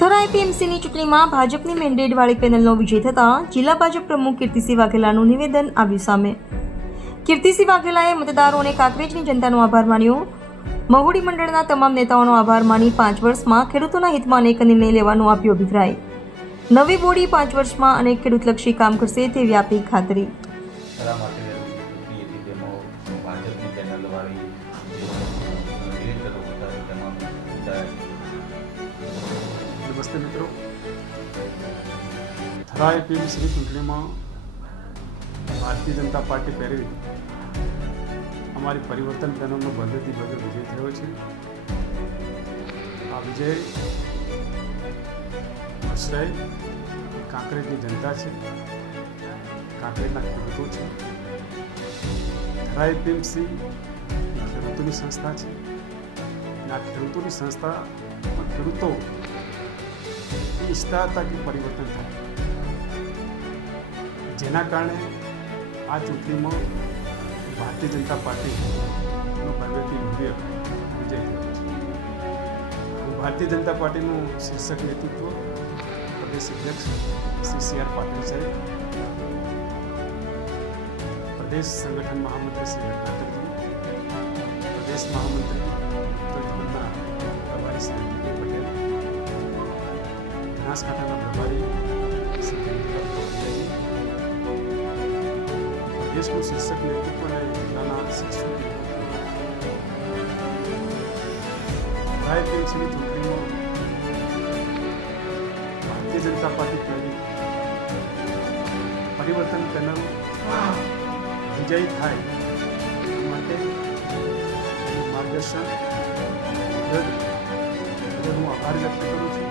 થરા એપીએમસીની ચૂંટણીમાં ભાજપની મેન્ડેટવાળી પેનલનો વિજય થતાં જિલ્લા ભાજપ પ્રમુખ કીર્તિસિંહ વાઘેલાનું નિવેદન આવ્યું સામે. કીર્તિસિંહ વાઘેલાએ મતદારો અને કાંકરેજની જનતાનો આભાર માન્યો. મહુડી મંડળના તમામ નેતાઓનો આભાર માની પાંચ વર્ષમાં ખેડૂતોના હિતમાં અનેક નિર્ણય લેવાનો આપ્યો અભિપ્રાય. નવી બોડી પાંચ વર્ષમાં અનેક ખેડૂતલક્ષી કામ કરશે તેવી આપી ખાતરી. નમસ્તે મિત્રો. થરાય એપીએમસીની ચૂંટણીમાં ભારતીય જનતા પાર્ટી પહેરી અમારી પરિવર્તન પેનલનો બધેથી બધો વિજય થયો છે. આ વિજય આશ્રય કાંકરેજની જનતા છે. કાંકરેજના ખેડૂતો છે. થરાય પીએમસી ખેડૂતોની સંસ્થા છે. આ ખેડૂતોની સંસ્થામાં ખેડૂતો ઈચ્છતા હતા કે પરિવર્તન થાય. જેના કારણે આ ચૂંટણીમાં ભારતીય જનતા પાર્ટીનો ભવ્યથી ભવ્ય વિજય થયો ભારતીય જનતા પાર્ટીનું શીર્ષક નેતૃત્વ પ્રદેશ અધ્યક્ષ શ્રી સી આર પાટીલ સાહેબ, પ્રદેશ સંગઠન મહામંત્રી શ્રી રત્નાકરજી પ્રદેશ મહામંત્રી ઉત્તર પ્રભારી પટેલ બનાસકાંઠાના પ્રભારી શ્રી કવિતા પટેલજી પ્રદેશનું શીર્ષક નેતૃત્વ અને જિલ્લાના શિક્ષકો રાય પેન્શનની ચૂંટણીમાં ભારતીય જનતા પાર્ટી પ્રેરિત પરિવર્તન પેનલ વિજયી થાય માટે માર્ગદર્શન હું આભાર વ્યક્ત કરું છું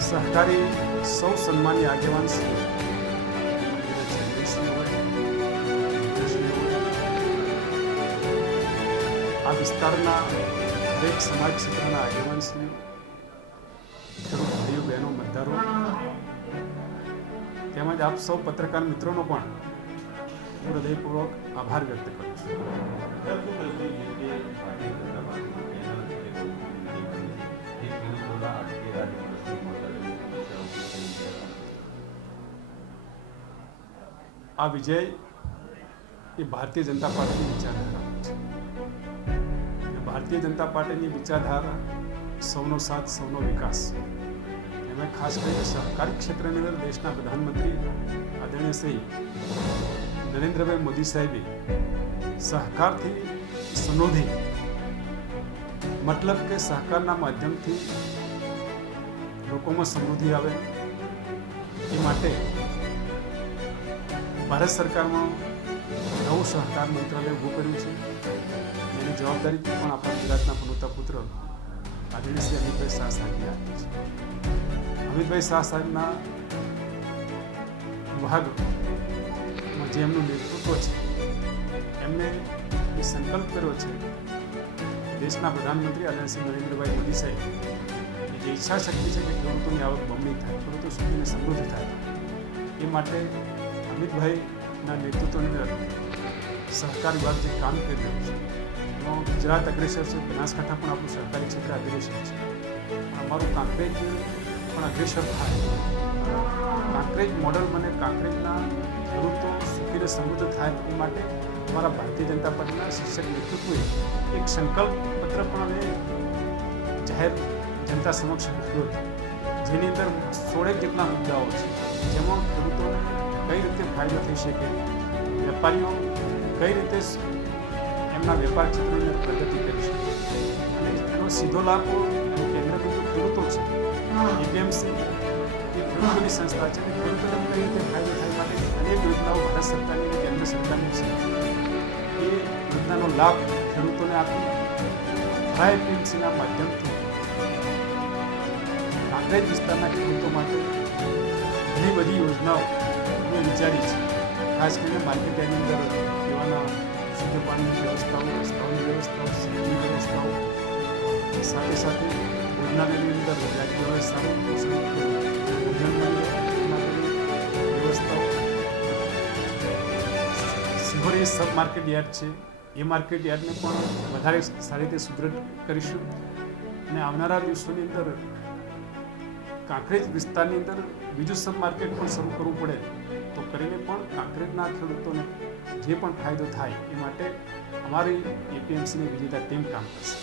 સહકારી, સૌ સન્માન્ય આગેવાન શ્રી. આ વિસ્તારના દરેક સમાજ ક્ષેત્રના આગેવાનશ્રીઓ ખેડૂત ભાઈઓ, બહેનો, મતદારો, તેમજ આપ સૌ પત્રકાર મિત્રોનો પણ હૃદયપૂર્વક આભાર વ્યક્ત કરું છું આ વિજય એ ભારતીય જનતા પાર્ટીની વિચારધારા છે. ભારતીય જનતા પાર્ટીની વિચારધારા સૌનો સાથ, સૌનો વિકાસ. એમાં ખાસ કરીને સહકારી ક્ષેત્રની અંદર દેશના પ્રધાનમંત્રી આદરણીય શ્રી નરેન્દ્રભાઈ મોદી સાહેબે સહકારથી સનોધી, મતલબ કે સહકારના માધ્યમથી લોકોમાં સમૃદ્ધિ આવે એ માટે ભારત સરકારમાં નવું સહકાર મંત્રાલય ઊભું કર્યું છે. એની જવાબદારી પણ આપણા ગુજરાતના પનોતા પુત્ર આદરણીય શ્રી અમિતભાઈ શાહ સાહેબને આપી છે. અમિતભાઈ શાહ સાહેબના વિભાગમાં જે એમનું નેતૃત્વ છે, એમને એ સંકલ્પ કર્યો છે દેશના પ્રધાનમંત્રી આદરણીય શ્રી નરેન્દ્રભાઈ મોદી સાહેબ જે ઈચ્છા શક્તિ છે કે ખેડૂતોની આવક બમણી થાય, ખેડૂતો સુધીને સમૃદ્ધ થાય, એ માટે અમિતભાઈના નેતૃત્વની અંદર સહકાર વિભાગ જે કામ કરી રહ્યું છે, એમાં ગુજરાત અગ્રેસર છે, બનાસકાંઠા પણ આપણું સહકારી ક્ષેત્ર અગ્રેસર છે. અમારું કાંકરેજ પણ અગ્રેસર થાય. કાંકરેજ મોડલ મને કાંકરેજના ખેડૂતો સુખીને સમૃદ્ધ થાય એ માટે અમારા ભારતીય જનતા પાર્ટીના શિક્ષક નેતૃત્વે એક સંકલ્પ પત્ર પણ અમે જાહેર જનતા સમક્ષ મૂક્યો હતો જેની અંદર સોળેક જેટલા મુદ્દાઓ છે. જેમાં ખેડૂતોને ફાયદો થઈ શકે. વેપારીઓ કઈ રીતે એમના વેપાર ક્ષેત્રની પ્રગતિ કરી શકે. અને એનો સીધો લાભ કેન્દ્રબિંદુ ખેડૂતો છે. એપીએમસી એ ખેડૂતોની સંસ્થા છે. ખેડૂતોને કઈ રીતે ફાયદો થાય માટે અનેક યોજનાઓ ભારત સરકારની અને કેન્દ્ર સરકારની છે. એ યોજનાનો લાભ ખેડૂતોને આપી આ એપીએમસીના માધ્યમથી કાંકરેજ વિસ્તારના ખેડૂતો માટે ઘણી બધી યોજનાઓ વિચારી છે. ખાસ કરીને માર્કેટ યાર્ડની અંદર પીવાના શુદ્ધ પાણીની વ્યવસ્થાઓ, રસ્તાઓની વ્યવસ્થાઓ સીટની વ્યવસ્થાઓ, સાથે સાથે ભોજનાલયની અંદર ગુજરાતી વ્યવસ્થાઓ ભોજન વ્યવસ્થાઓ. સિહોરી સબ માર્કેટ યાર્ડ છે. એ માર્કેટ યાર્ડને પણ વધારે સારી રીતે સુદૃઢ કરીશું. અને આવનારા દિવસોની અંદર કાંકરેજ વિસ્તારની અંદર બીજું સબ માર્કેટ પણ શરૂ કરવું પડે. તો કરીને પણ કાંકરેજના ખેડૂતોને જે પણ ફાયદો થાય એ માટે અમારી એપીએમસીની વિજેતા ટીમ કામ કરશે.